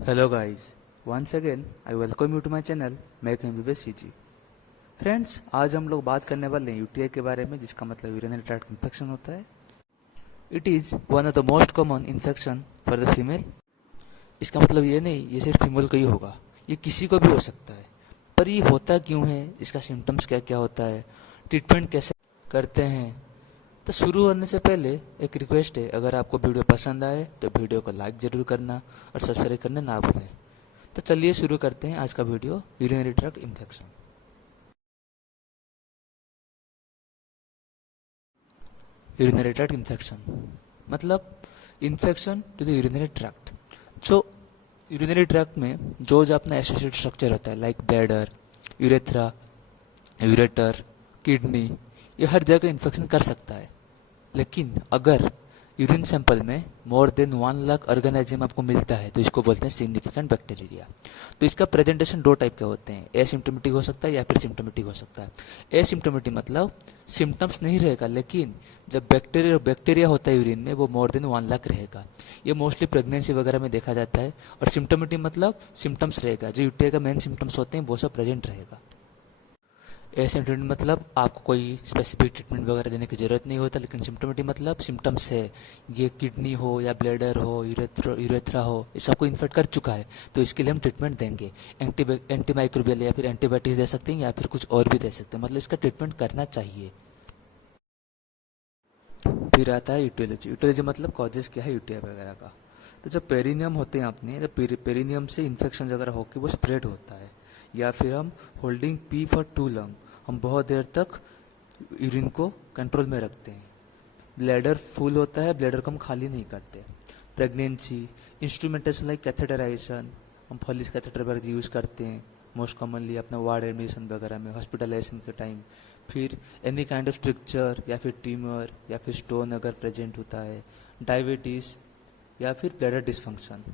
Hello guys, once again I welcome you to my channel make MBBS CG. Friends, आज हम लोग बात करने वाले हैं यूटीआई के बारे में, जिसका मतलब यूरिनरी ट्रैक्ट इन्फेक्शन होता है। It is one of the most common infection for the female. इसका मतलब ये नहीं ये सिर्फ फीमेल को ही होगा, ये किसी को भी हो सकता है। पर ये होता क्यों है, इसका सिम्टम्स क्या क्या होता है, ट्रीटमेंट कैसे करते हैं। तो शुरू होने से पहले एक रिक्वेस्ट है, अगर आपको वीडियो पसंद आए तो वीडियो को लाइक ज़रूर करना और सब्सक्राइब करना ना भूलें। तो चलिए शुरू करते हैं आज का video, urinary tract infection. Urinary tract infection मतलब infection to the urinary tract. जो यूरिनरी ट्रैक्ट में जो अपना एसोसिएटेड स्ट्रक्चर होता है, like bladder, urethra, ureter, kidney, ये हर जगह इन्फेक्शन कर सकता है। लेकिन अगर यूरिन सैंपल में मोर देन 1 लाख ऑर्गेनिज्म आपको मिलता है तो इसको बोलते हैं सिग्निफिकेंट बैक्टीरिया। तो इसका प्रेजेंटेशन दो टाइप के होते हैं, एसिम्टोमेटिक हो सकता है या फिर सिम्टोमेटिक हो सकता है। एसिम्टोमेटिक मतलब सिम्टम्स नहीं रहेगा, लेकिन जब बैक्टीरिया होता है यूरिन में वो मोर देन 1 लाख रहेगा। ये मोस्टली प्रेगनेंसी वगैरह में देखा जाता है। और सिम्टोमेटिक मतलब सिम्टम्स रहेगा, जो यूटीआई का मेन सिम्टम्स होते हैं वो सब प्रेजेंट रहेगा। एसिम्टोमेटिक मतलब आपको कोई स्पेसिफिक ट्रीटमेंट वगैरह देने की ज़रूरत नहीं होता, लेकिन सिम्टोमेटिक मतलब सिम्टम्स है, ये किडनी हो या ब्लैडर हो, यूरेथ्रा हो, इस सबको इन्फेक्ट कर चुका है तो इसके लिए हम ट्रीटमेंट देंगे। एंटी माइक्रोबियल या फिर एंटीबायोटिक्स दे सकते हैं या फिर कुछ और भी दे सकते हैं, मतलब इसका ट्रीटमेंट करना चाहिए। फिर आता है यूटियोलॉजी। यूटियोलॉजी मतलब कॉजेज क्या है यूटीआई वगैरह का। तो जब पेरिनियम होते हैं अपने, जब पेरिनियम से इन्फेक्शन वगैरह होकर वो स्प्रेड होता है, या फिर हम holding pee for too long, हम बहुत देर तक यूरिन को कंट्रोल में रखते हैं। ब्लैडर फुल होता है, ब्लैडर को हम खाली नहीं करते। प्रेगनेंसी, इंस्ट्रूमेंटेशन लाइक कैथेटराइजेशन, हम फॉलिस कैथेटर वगैरह यूज़ करते हैं मोस्ट कॉमनली अपना वार्ड एडमिशन वगैरह में, हॉस्पिटलाइजेशन के टाइम। फिर एनी काइंड ऑफ स्ट्रक्चर या फिर ट्यूमर या फिर स्टोन अगर प्रेजेंट होता है, डायबिटीज़ या फिर bladder dysfunction.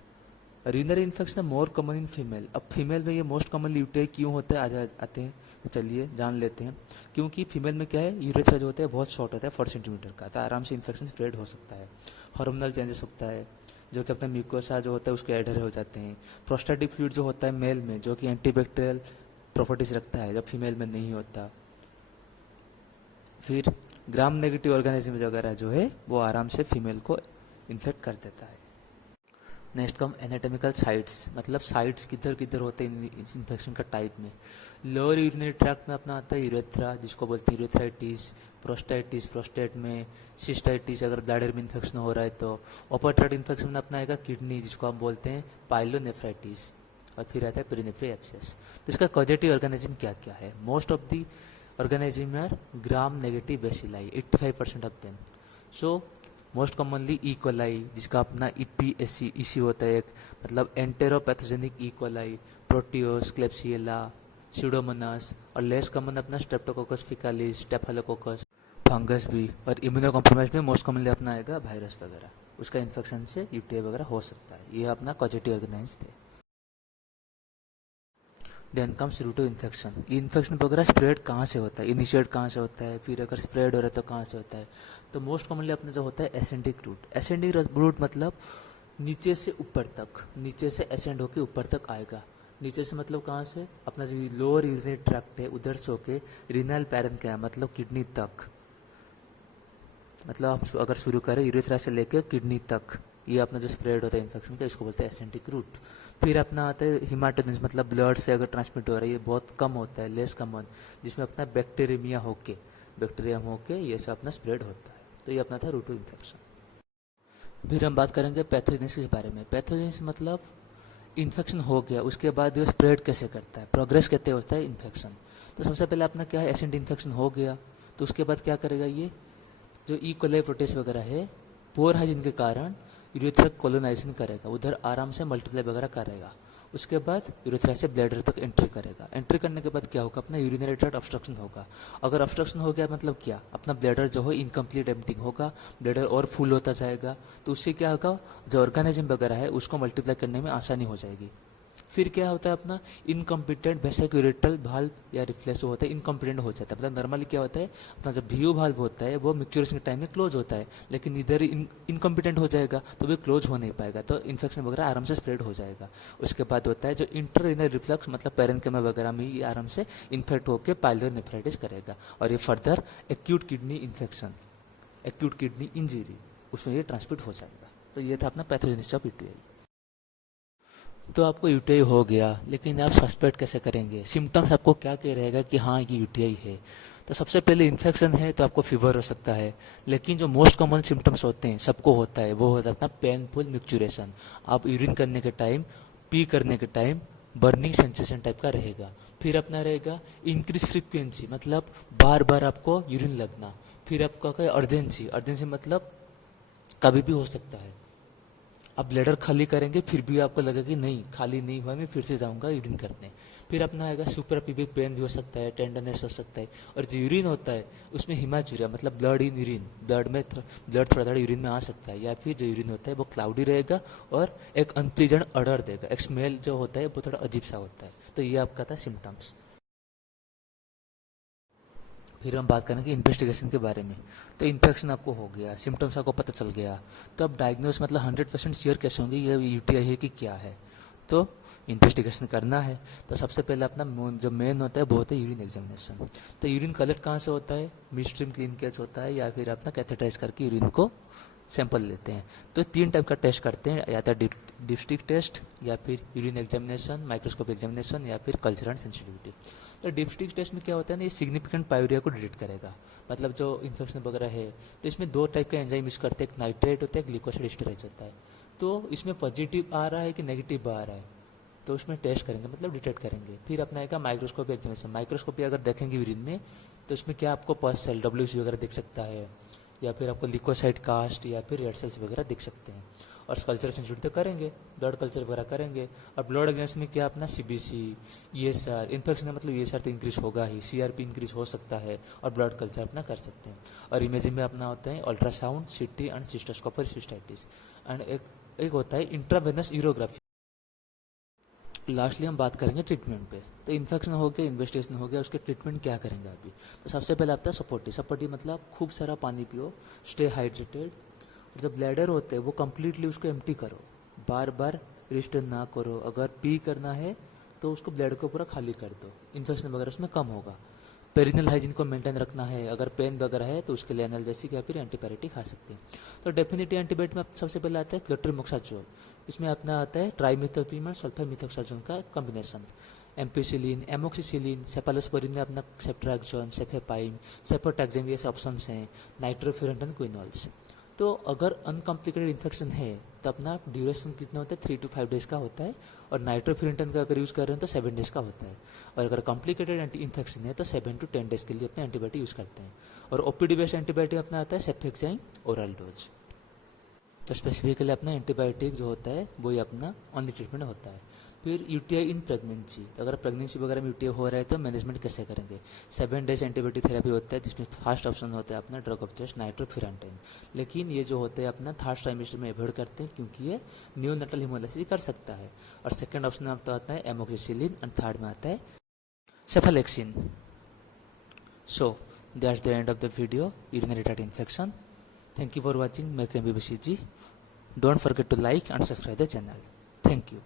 Urinary infection more common in female. अब फीमेल में ये मोस्ट कॉमनली यूटीआई क्यों होता है, आज आते हैं तो चलिए जान लेते हैं। क्योंकि फीमेल में क्या है, यूरेथ्रा जो होता है बहुत शॉर्ट होता है, 4 सेंटीमीटर का, तो आराम से इन्फेक्शन स्प्रेड हो सकता है। हार्मोनल चेंजेस होता है, जो कि अपना म्यूकोसा जो होता है उसके एडर हो जाते हैं। प्रोस्टेटिक फ्लूइड जो होता है मेल में, जो कि एंटीबैक्टीरियल प्रॉपर्टीज रखता है, जब फीमेल में नहीं होता। फिर ग्राम नेगेटिव ऑर्गेनिज्म वगैरह जो है वो आराम से फीमेल को इन्फेक्ट कर देता है। नेक्स्ट कम एनाटॉमिकल साइट्स, मतलब साइट्स किधर किधर होते हैं इन्फेक्शन का टाइप में। लोअर यूरिनरी ट्रैक्ट में अपना आता है यूरेथ्रा, जिसको बोलते हैं यूरेथ्राइटिस, प्रोस्टाइटिस प्रोस्टेट में, सिस्टाइटिस अगर ब्लैडर में इन्फेक्शन हो रहा है तो। अपर ट्रैक्ट इन्फेक्शन में अपना आएगा किडनी, जिसको हम बोलते हैं पाइलोनेफ्राइटिस। और फिर आता है पेरिनेफ्री एब्सेस। तो इसका कॉजेटिव ऑर्गेनिज्म क्या क्या है, most of the organism are gram negative bacilli, 85% of them. So most commonly E coli, जिसका अपना ईपीएससी इसी होता है एक, मतलब enteropathogenic E coli, proteus, klebsiella, pseudomonas. और लेस कॉमन अपना स्ट्रेप्टोकोकस फिकालिस, स्टेफाइलोकोकस, फंगस भी। और इम्यूनो कॉम्प्रोमाइज में मोस्ट कॉमनली अपना आएगा वायरस वगैरह, उसका इन्फेक्शन से यूटीआई वगैरह हो सकता है। ये अपना कॉजेटिव ऑर्गेनाइज थे। देन कम्स रूटो इन्फेक्शन। ये इन्फेक्शन वगैरह स्प्रेड कहाँ से होता है, इनिशिएट कहाँ से होता है, फिर अगर स्प्रेड हो रहा है तो कहाँ से होता है। तो मोस्ट कॉमनली अपना जो होता है एसेंडिक रूट। एसेंडिक रूट मतलब नीचे से ऊपर तक, नीचे से एसेंड होके ऊपर तक आएगा। नीचे से मतलब कहाँ से, अपना जो लोअर यूरिनरी ट्रैक्ट है उधर से होके रिनल पैरेन्किमा मतलब किडनी तक, मतलब आप अगर शुरू करें यूरेथ्रा से लेकर किडनी तक, ये अपना जो स्प्रेड होता है इन्फेक्शन का, इसको बोलते हैं एसेंटिक रूट। फिर अपना आता है हिमाटोजेंस, मतलब ब्लड से अगर ट्रांसमिट हो रहा है, ये बहुत कम होता है, लेस कॉमन, जिसमें अपना बैक्टीरियम होके ये सब अपना स्प्रेड होता है। तो ये अपना था रूटो इन्फेक्शन। फिर हम बात करेंगे पैथोजेनिस के बारे में। पैथोजेनिस मतलब इन्फेक्शन हो गया उसके बाद ये स्प्रेड कैसे करता है, प्रोग्रेस कैसे होता है इन्फेक्शन। तो सबसे पहले अपना क्या है, एसेंट इन्फेक्शन हो गया तो उसके बाद क्या करेगा, ये जो ई कोलाई प्रोटेस वगैरह है, पोर हाइजीन के कारण यूरेथ्रा कोलोनाइजेशन करेगा, उधर आराम से मल्टीप्लाई वगैरह करेगा। उसके बाद यूरेथ्रा से ब्लैडर तक एंट्री करेगा। एंट्री करने के बाद क्या होगा, अपना यूरिनरी ट्रैक्ट ऑब्स्ट्रक्शन होगा। अगर ऑब्स्ट्रक्शन हो गया मतलब क्या, अपना ब्लैडर जो है इनकम्प्लीट एम्प्टिंग होगा, ब्लैडर और फुल होता जाएगा। तो उससे क्या होगा, जो ऑर्गेनिज्म वगैरह है उसको मल्टीप्लाई करने में आसानी हो जाएगी। फिर क्या होता है अपना इनकम्पिटेंट वेसिक्यूलेटल वाल्व या रिफ्लेक्स जो होता है इनकम्पिटेंट हो जाता है। मतलब नॉर्मली क्या होता है अपना जब VU वाल्व होता है वो मैच्योरेशन के टाइम में क्लोज होता है, लेकिन इधर इनकम्पिटेंट हो जाएगा तो वो क्लोज हो नहीं पाएगा, तो इन्फेक्शन वगैरह आराम से स्प्रेड हो जाएगा। उसके बाद होता है जो इंटररेनल रिफ्लक्स मतलब पेरेन्किमा वगैरह में ये आराम से इन्फेक्ट होकर पाइलोनेफ्राइटिस करेगा, और ये further acute kidney infection, acute kidney injury, उसमें ये ट्रांसमिट हो जाएगा। तो ये था अपना पैथोजेनिसिस ऑफ यूटीआई। तो आपको यूटीआई हो गया, लेकिन आप सस्पेक्ट कैसे करेंगे? सिम्टम्स आपको क्या कह रहेगा कि हाँ ये यूटीआई है? तो सबसे पहले इन्फेक्शन है तो आपको फीवर हो सकता है, लेकिन जो मोस्ट कॉमन सिम्टम्स होते हैं सबको होता है वो होता है अपना पेनफुल मिक्चुरेशन। आप यूरिन करने के टाइम, पी करने के टाइम बर्निंग सेंसेशन टाइप का रहेगा। फिर अपना रहेगा इंक्रीज फ्रीक्वेंसी, मतलब बार बार आपको यूरिन लगना। फिर आपका क्या अर्जेंसी, अर्जेंसी मतलब कभी भी हो सकता है आप ब्लैडर खाली करेंगे फिर भी आपको लगेगा कि नहीं खाली नहीं हुआ, मैं फिर से जाऊंगा यूरिन करने। फिर अपना आएगा सुपर पीबिक पेन भी हो सकता है, टेंडरनेस हो सकता है, और जो यूरिन होता है उसमें हिमाचुरिया मतलब ब्लड इन यूरिन, ब्लड में ब्लड थोड़ा थोड़ा यूरिन में आ सकता है, या फिर जो यूरिन होता है वो क्लाउडी रहेगा और एक अनप्लीजेंट ऑर्डर देगा, एक स्मेल जो होता है वो थोड़ा अजीब सा होता है। तो ये आपका था सिम्टम्स। फिर हम बात करेंगे इन्वेस्टिगेशन के बारे में। तो इन्फेक्शन आपको हो गया, सिम्टम्स आपको पता चल गया, तो अब डायग्नोस मतलब 100% श्योर कैसे होंगे ये यूटीआई है कि क्या है? तो इन्वेस्टिगेशन करना है तो सबसे पहले अपना जो मेन होता है वो होता है यूरिन एग्जामिनेशन। तो यूरिन कलेक्ट कहाँ से होता है? मिड स्ट्रीम क्लीन कैच होता है, या फिर अपना कैथेटराइज करके यूरिन को सैंपल लेते हैं। तो 3 टाइप का टेस्ट करते हैं, या तो डिप्स्टिक टेस्ट, या फिर यूरिन एग्जामिनेशन, माइक्रोस्कोप एग्जामिनेशन, या फिर कल्चर एंड सेंसिटिविटी। तो डिप्स्टिक टेस्ट में क्या होता है ना, ये सिग्निफिकेंट पायूरिया को डिटेक्ट करेगा, मतलब जो इन्फेक्शन वगैरह है। तो इसमें 2 टाइप का एंजाइम यूज करते हैं, एक नाइट्रेट होता है, एक ग्लूकोसाइड एस्टरेज होता है। तो इसमें पॉजिटिव आ रहा है कि नेगेटिव आ रहा है तो उसमें टेस्ट करेंगे, मतलब डिटेक्ट करेंगे। फिर अपना आएगा माइक्रोस्कोपी एग्जामिनेशन। माइक्रोस्कोपी अगर देखेंगे यूरिन में तो इसमें क्या आपको पस सेल WC वगैरह दिख सकता है, या फिर आपको लिकोसाइड कास्ट या फिर रेड सेल्स वगैरह दिख सकते हैं। और कल्चर सेंसिटिविटी तो करेंगे, ब्लड कल्चर वगैरह करेंगे। और ब्लड एग्जामिनेशन में क्या अपना CBC, ESR, इन्फेक्शन है मतलब ESR तो इंक्रीज होगा ही, CRP इंक्रीज हो सकता है, और ब्लड कल्चर अपना कर सकते हैं। और इमेजिंग में अपना होता है अल्ट्रासाउंड, CT एंड सिस्टोस्कोप और सिस्टाइटिस। एंड एक होता है इंट्रावेनस यूरोग्राफी। लास्टली हम बात करेंगे ट्रीटमेंट पे। तो इन्फेक्शन हो गया, इन्वेस्टिगेशन हो गया, उसके ट्रीटमेंट क्या करेंगे अभी? तो सबसे पहले आता है सपोर्टिव। सपोर्टिव मतलब खूब सारा पानी पियो, स्टे हाइड्रेटेड, और जब ब्लैडर होते हैं वो कम्प्लीटली उसको एम्प्टी करो, बार बार रिस्टर्न ना करो। अगर पी करना है तो उसको ब्लैडर को पूरा खाली कर दो, इन्फेक्शन वगैरह उसमें कम होगा। पेरिनल हाइजीन को मेंटेन रखना है, अगर पेन वगैरह है तो उसके लिए एनाल्जेसिक या फिर एंटीबायोटिक खा सकते हैं। तो डेफिनेटली एंटीबायोटिक में सबसे पहले आता है क्लोट्रिमोक्साजोल। इसमें अपना आता है ट्राइमिथोप्रीमर सल्फामिथोक्साजोल का कॉम्बिनेशन, एम्पिसिलिन, एमोक्सिसिलिन, सेफालोस्पोरिन में अपना सेफ्ट्रैक्सोन, सेफेपाइम, सेफोटैक्सिम, ये ऑप्शन हैं, नाइट्रोफ्यूरेंट एंड क्विनोल्स। तो अगर अनकॉम्प्लिकेटेड इन्फेक्शन है तो अपना ड्यूरेशन कितना होता है 3 to 5 डेज का होता है, और नाइट्रोफ्यूरेंटन का अगर यूज़ कर रहे हैं तो 7 डेज का होता है। और अगर कॉम्प्लिकेटेड एंटी इन्फेक्शन है तो 7 to 10 डेज के लिए अपना एंटीबायोटिक यूज़ करते हैं। और OPD बेस्ड एंटीबायोटिक अपना आता है सेफेक्साइन ओरल डोज। तो स्पेसिफिकली अपना एंटीबायोटिक जो होता है वही अपना ओनली ट्रीटमेंट होता है। फिर यूटीआई इन प्रेगनेंसी, अगर प्रेगनेंसी वगैरह में यूटीआई हो रहा है तो मैनेजमेंट कैसे करेंगे? 7 डेज एंटीबायोटिक थेरेपी होता है, जिसमें फर्स्ट ऑप्शन होता है अपना ड्रग ऑफ चॉइस नाइट्रोफ्यूरेंटाइन। लेकिन ये जो होते हैं अपना 3rd ट्राइमेस्टर में अवॉइड करते हैं, क्योंकि ये न्यूनेटल हिमोलाइसिस कर सकता है। और सेकंड ऑप्शन आपका आता है एमोक्सिसिलिन, एंड थर्ड में आता है cephalexin. So that's the end of the video urinary tract infection. Thank you for watching. Make MBBCG. Don't forget to like and subscribe the channel. Thank you.